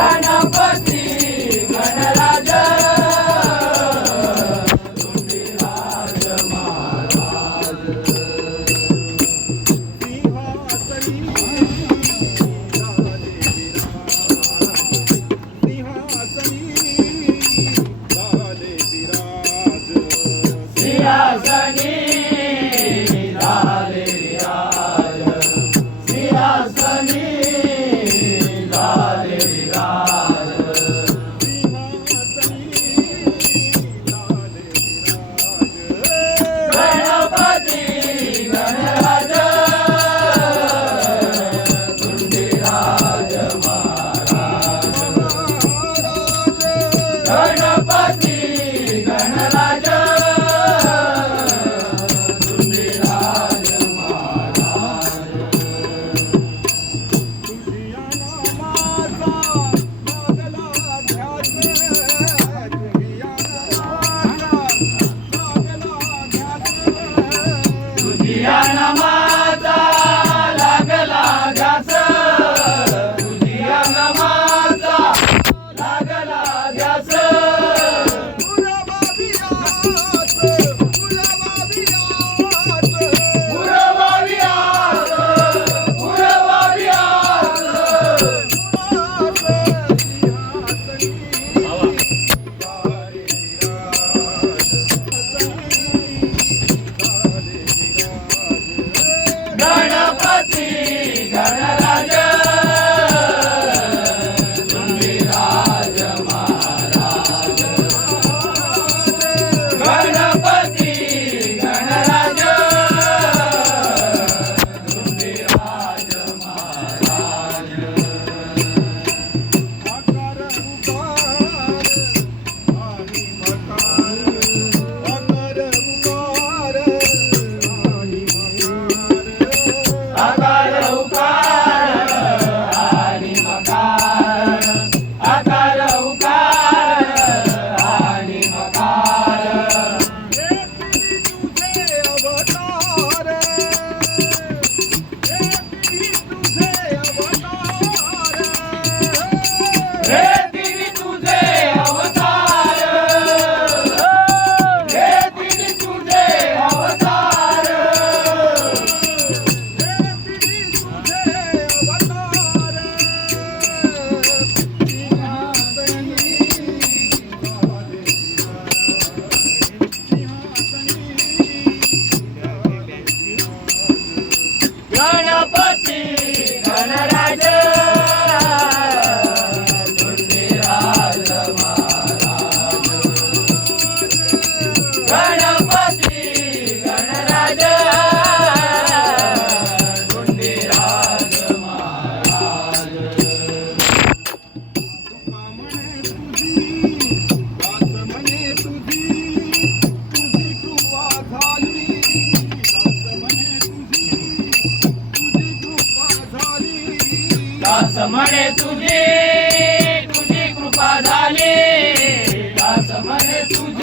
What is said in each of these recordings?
ಗಣಪತಿ म्हणे तुझी तुझी कृपा झाली. दास म्हणे तुझी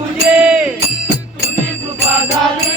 तुझे तुझी कृपा झाली.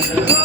Thank you.